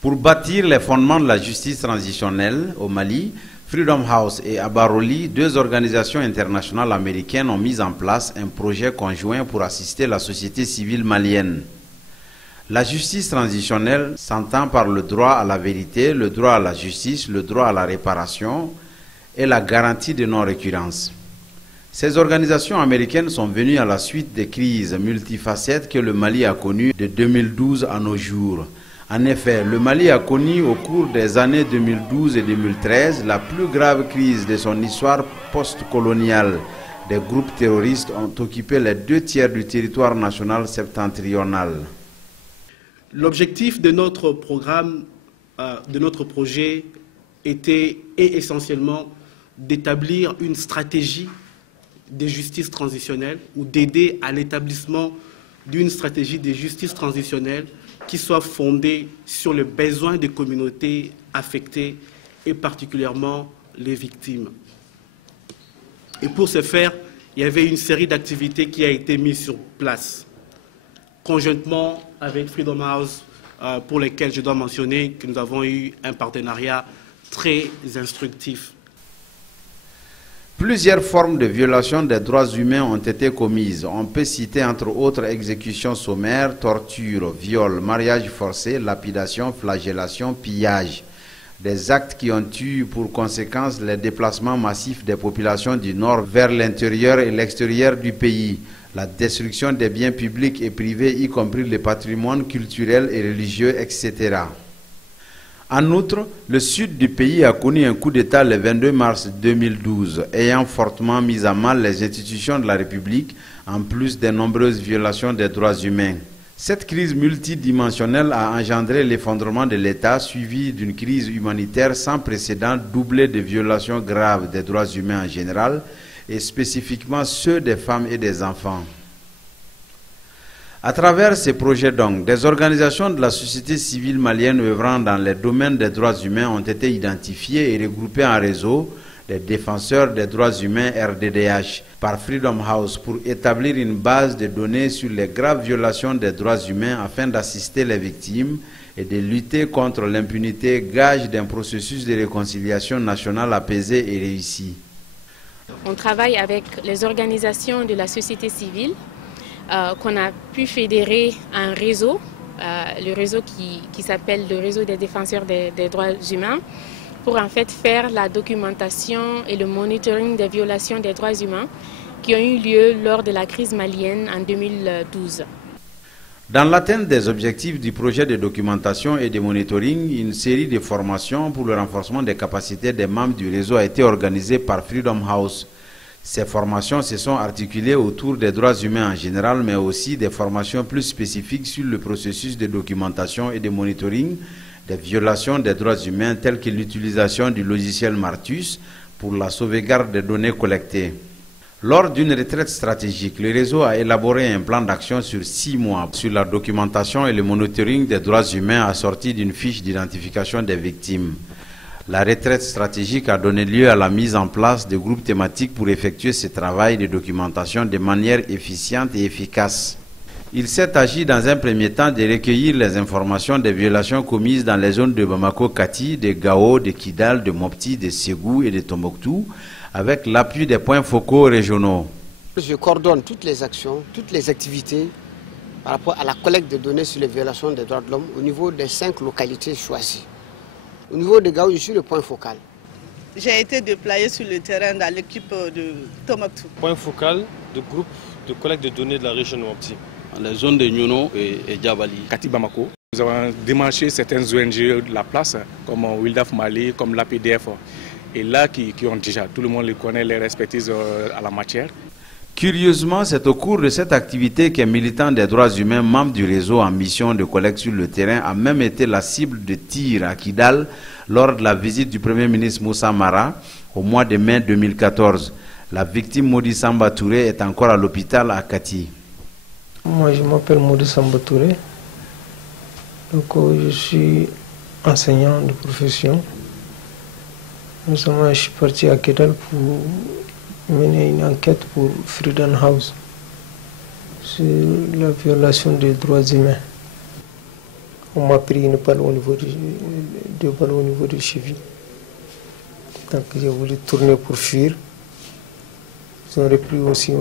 Pour bâtir les fondements de la justice transitionnelle au Mali, Freedom House et Abaroli, deux organisations internationales américaines, ont mis en place un projet conjoint pour assister la société civile malienne. La justice transitionnelle s'entend par le droit à la vérité, le droit à la justice, le droit à la réparation et la garantie de non-récurrence. Ces organisations américaines sont venues à la suite des crises multifacettes que le Mali a connues de 2012 à nos jours. En effet, le Mali a connu au cours des années 2012 et 2013 la plus grave crise de son histoire post-coloniale. Des groupes terroristes ont occupé les 2/3 du territoire national septentrional. L'objectif de notre programme, de notre projet, était essentiellement d'établir une stratégie de justice transitionnelle ou d'aider à l'établissement d'une stratégie de justice transitionnelle qui soit fondée sur les besoins des communautés affectées et particulièrement les victimes. Et pour ce faire, il y avait une série d'activités qui a été mise sur place, conjointement avec Freedom House, pour lesquelles je dois mentionner que nous avons eu un partenariat très instructif. Plusieurs formes de violation des droits humains ont été commises. On peut citer entre autres exécutions sommaires, torture, viol, mariage forcé, lapidation, flagellation, pillage. Des actes qui ont eu pour conséquence les déplacements massifs des populations du nord vers l'intérieur et l'extérieur du pays, la destruction des biens publics et privés, y compris le patrimoine culturel et religieux, etc. En outre, le sud du pays a connu un coup d'État le 22 mars 2012, ayant fortement mis à mal les institutions de la République, en plus des nombreuses violations des droits humains. Cette crise multidimensionnelle a engendré l'effondrement de l'État, suivi d'une crise humanitaire sans précédent, doublée de violations graves des droits humains en général, et spécifiquement ceux des femmes et des enfants. À travers ces projets donc, des organisations de la société civile malienne œuvrant dans les domaines des droits humains ont été identifiées et regroupées en réseau, les défenseurs des droits humains RDDH, par Freedom House pour établir une base de données sur les graves violations des droits humains afin d'assister les victimes et de lutter contre l'impunité, gage d'un processus de réconciliation nationale apaisé et réussi. On travaille avec les organisations de la société civile qu'on a pu fédérer un réseau, le réseau qui s'appelle le réseau des défenseurs des droits humains, pour en fait faire la documentation et le monitoring des violations des droits humains qui ont eu lieu lors de la crise malienne en 2012. Dans l'atteinte des objectifs du projet de documentation et de monitoring, une série de formations pour le renforcement des capacités des membres du réseau a été organisée par Freedom House. Ces formations se sont articulées autour des droits humains en général, mais aussi des formations plus spécifiques sur le processus de documentation et de monitoring des violations des droits humains, telles que l'utilisation du logiciel Martus pour la sauvegarde des données collectées. Lors d'une retraite stratégique, le réseau a élaboré un plan d'action sur 6 mois sur la documentation et le monitoring des droits humains assorti d'une fiche d'identification des victimes. La retraite stratégique a donné lieu à la mise en place de groupes thématiques pour effectuer ce travail de documentation de manière efficiente et efficace. Il s'est agi dans un premier temps de recueillir les informations des violations commises dans les zones de Bamako-Kati, de Gao, de Kidal, de Mopti, de Ségou et de Tombouctou, avec l'appui des points focaux régionaux. Je coordonne toutes les actions, toutes les activités par rapport à la collecte de données sur les violations des droits de l'homme au niveau des 5 localités choisies. Au niveau de Gao, je suis le point focal. J'ai été déployé sur le terrain dans l'équipe de Tombouctou. Point focal du groupe de collecte de données de la région de Mopti. Dans les zones de Nyono et Djabali. Kati Bamako. Nous avons démarché certaines ONG de la place, comme Wildaf Mali, comme l'APDF. Et là, qui ont déjà, tout le monde les connaît, les expertises à la matière. Curieusement, c'est au cours de cette activité qu'un militant des droits humains, membre du réseau en mission de collecte sur le terrain, a même été la cible de tirs à Kidal lors de la visite du Premier ministre Moussa Mara au mois de mai 2014. La victime Modi Samba Touré est encore à l'hôpital à Kati. Moi, je m'appelle Modi Samba Touré. Donc, je suis enseignant de profession. Récemment, je suis parti à Kidal pour mener une enquête pour Freedom House sur la violation des droits humains. On m'a pris une balle au niveau deux balles au niveau du cheville. Donc j'ai voulu tourner pour fuir. Ils ont repris aussi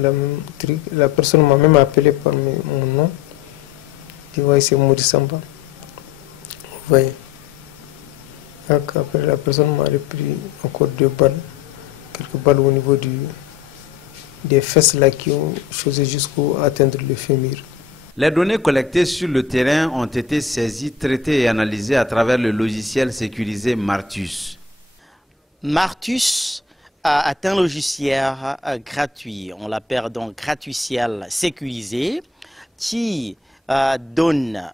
la même truc. La personne m'a même appelé par mon nom. Je vois c'est Modi Samba. Vous voyez. Donc après la personne m'a repris encore 2 balles. Quelques balles au niveau des fesses là qui ont choisi jusqu'à atteindre le fémur. Les données collectées sur le terrain ont été saisies, traitées et analysées à travers le logiciel sécurisé Martus. Martus est un logiciel gratuit, on l'appelle donc gratuitiel sécurisé, qui donne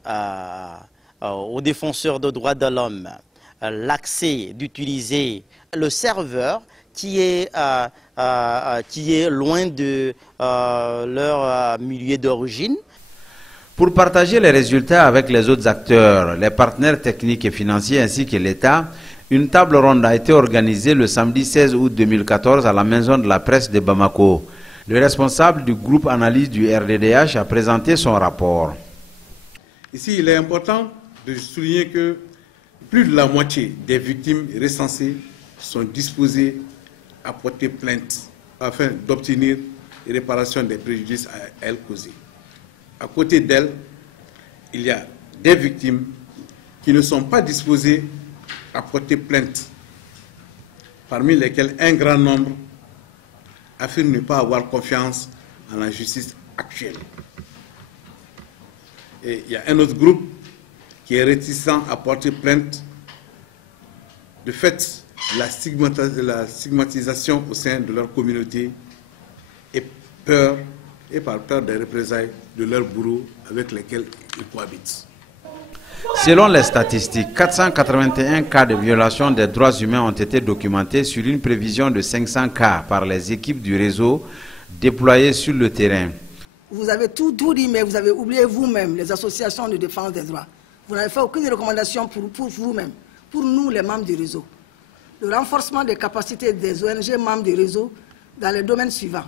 aux défenseurs des droits de l'homme l'accès d'utiliser le serveur qui est loin de leur milieu d'origine. Pour partager les résultats avec les autres acteurs, les partenaires techniques et financiers ainsi que l'État, une table ronde a été organisée le samedi 16 août 2014 à la Maison de la Presse de Bamako. Le responsable du groupe analyse du RDDH a présenté son rapport. Ici, il est important de souligner que plus de la moitié des victimes recensées sont disposées à porter plainte afin d'obtenir réparation des préjudices à elles causés. À côté d'elles, il y a des victimes qui ne sont pas disposées à porter plainte, parmi lesquelles un grand nombre affirment ne pas avoir confiance en la justice actuelle. Et il y a un autre groupe qui est réticent à porter plainte de fait la stigmatisation au sein de leur communauté et par peur des représailles de leurs bourreaux avec lesquels ils cohabitent. Selon les statistiques, 481 cas de violation des droits humains ont été documentés sur une prévision de 500 cas par les équipes du réseau déployées sur le terrain. Vous avez tout dit, mais vous avez oublié vous-même les associations de défense des droits. Vous n'avez fait aucune recommandation pour vous-même, pour nous les membres du réseau. Le renforcement des capacités des ONG membres du réseau dans les domaines suivants.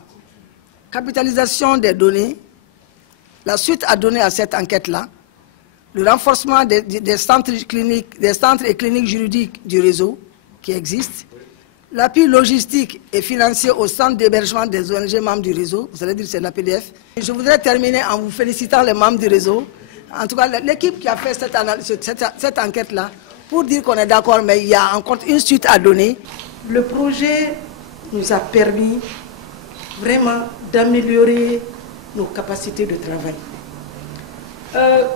Capitalisation des données, la suite à donner à cette enquête-là, le renforcement des centres et cliniques juridiques du réseau qui existent, l'appui logistique et financier au centre d'hébergement des ONG membres du réseau, vous allez dire c'est l'APDF. Je voudrais terminer en vous félicitant les membres du réseau, en tout cas l'équipe qui a fait cette enquête-là, pour dire qu'on est d'accord, mais il y a encore une suite à donner. Le projet nous a permis vraiment d'améliorer nos capacités de travail.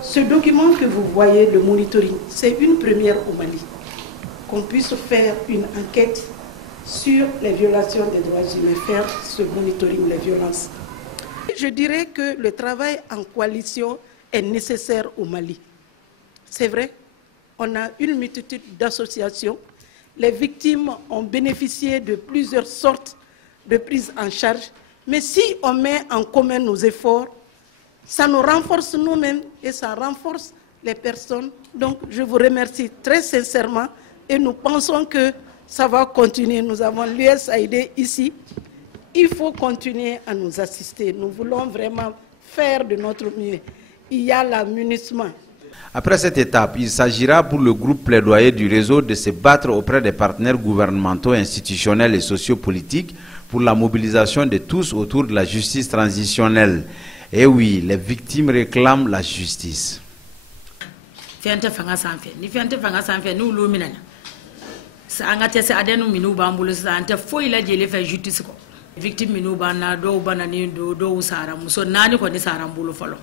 Ce document que vous voyez, le monitoring, c'est une première au Mali. Qu'on puisse faire une enquête sur les violations des droits humains, faire ce monitoring, les violences. Je dirais que le travail en coalition est nécessaire au Mali. C'est vrai, on a une multitude d'associations. Les victimes ont bénéficié de plusieurs sortes de prises en charge. Mais si on met en commun nos efforts, ça nous renforce nous-mêmes et ça renforce les personnes. Donc je vous remercie très sincèrement et nous pensons que ça va continuer. Nous avons l'USAID ici. Il faut continuer à nous assister. Nous voulons vraiment faire de notre mieux. Il y a l'amunissement. Après cette étape, il s'agira pour le groupe plaidoyer du réseau de se battre auprès des partenaires gouvernementaux, institutionnels et sociopolitiques pour la mobilisation de tous autour de la justice transitionnelle. Et oui, les victimes réclament la justice. Victime minu bana do banani do sara muso nani ko ni sara mbulu falo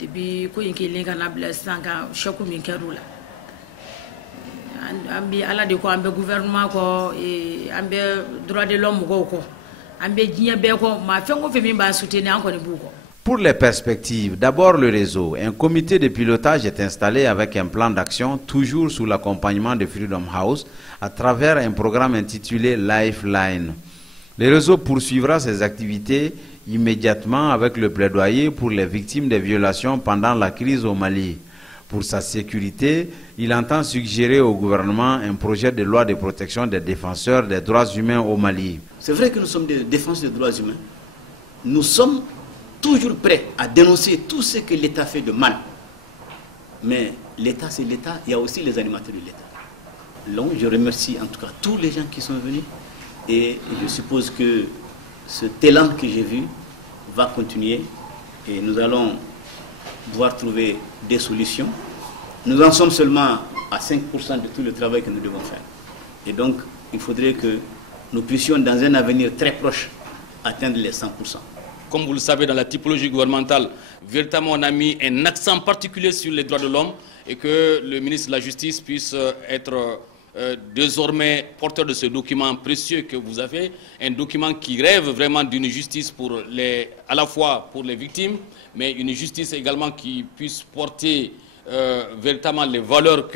debi ko yinki linga na blesanga shoku min kerula ambi ala de ko ambe gouvernement ko ambe droit de l'homme ko ambe jinya be ko ma fengo fe min ba soutenir encore ni buko. Pour les perspectives, d'abord le réseau. Un comité de pilotage est installé avec un plan d'action, toujours sous l'accompagnement de Freedom House, à travers un programme intitulé Lifeline. Le réseau poursuivra ses activités immédiatement avec le plaidoyer pour les victimes des violations pendant la crise au Mali. Pour sa sécurité, il entend suggérer au gouvernement un projet de loi de protection des défenseurs des droits humains au Mali. C'est vrai que nous sommes des défenseurs des droits humains. Nous sommes toujours prêts à dénoncer tout ce que l'État fait de mal. Mais l'État, c'est l'État. Il y a aussi les animateurs de l'État. Donc, je remercie en tout cas tous les gens qui sont venus. Et je suppose que ce élan que j'ai vu va continuer. Et nous allons devoir trouver des solutions. Nous en sommes seulement à 5% de tout le travail que nous devons faire. Et donc, il faudrait que nous puissions, dans un avenir très proche, atteindre les 100%. Comme vous le savez, dans la typologie gouvernementale, véritablement, on a mis un accent particulier sur les droits de l'homme et que le ministre de la Justice puisse être désormais porteur de ce document précieux que vous avez, un document qui rêve vraiment d'une justice à la fois pour les victimes, mais une justice également qui puisse porter véritablement les valeurs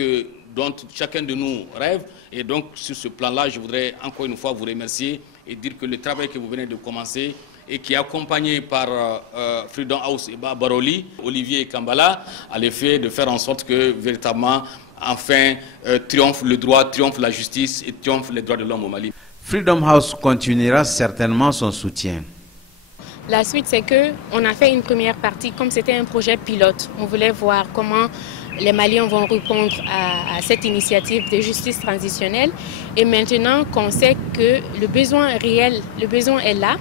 dont chacun de nous rêve. Et donc, sur ce plan-là, je voudrais encore une fois vous remercier et dire que le travail que vous venez de commencer et qui est accompagné par Freedom House et Baroli, Olivier et Kambala, a l'effet de faire en sorte que véritablement, enfin, triomphe le droit, triomphe la justice et triomphe les droits de l'homme au Mali. Freedom House continuera certainement son soutien. La suite, c'est qu'on a fait une première partie, comme c'était un projet pilote. On voulait voir comment les Maliens vont répondre à cette initiative de justice transitionnelle. Et maintenant qu'on sait que le besoin réel, le besoin est là,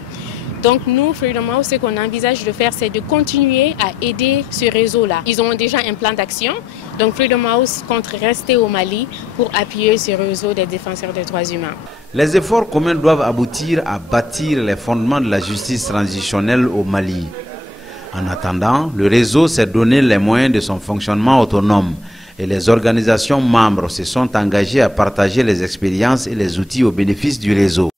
donc nous, Freedom House, ce qu'on envisage de faire, c'est de continuer à aider ce réseau-là. Ils ont déjà un plan d'action, donc Freedom House compte rester au Mali pour appuyer ce réseau des défenseurs des droits humains. Les efforts communs doivent aboutir à bâtir les fondements de la justice transitionnelle au Mali. En attendant, le réseau s'est donné les moyens de son fonctionnement autonome et les organisations membres se sont engagées à partager les expériences et les outils au bénéfice du réseau.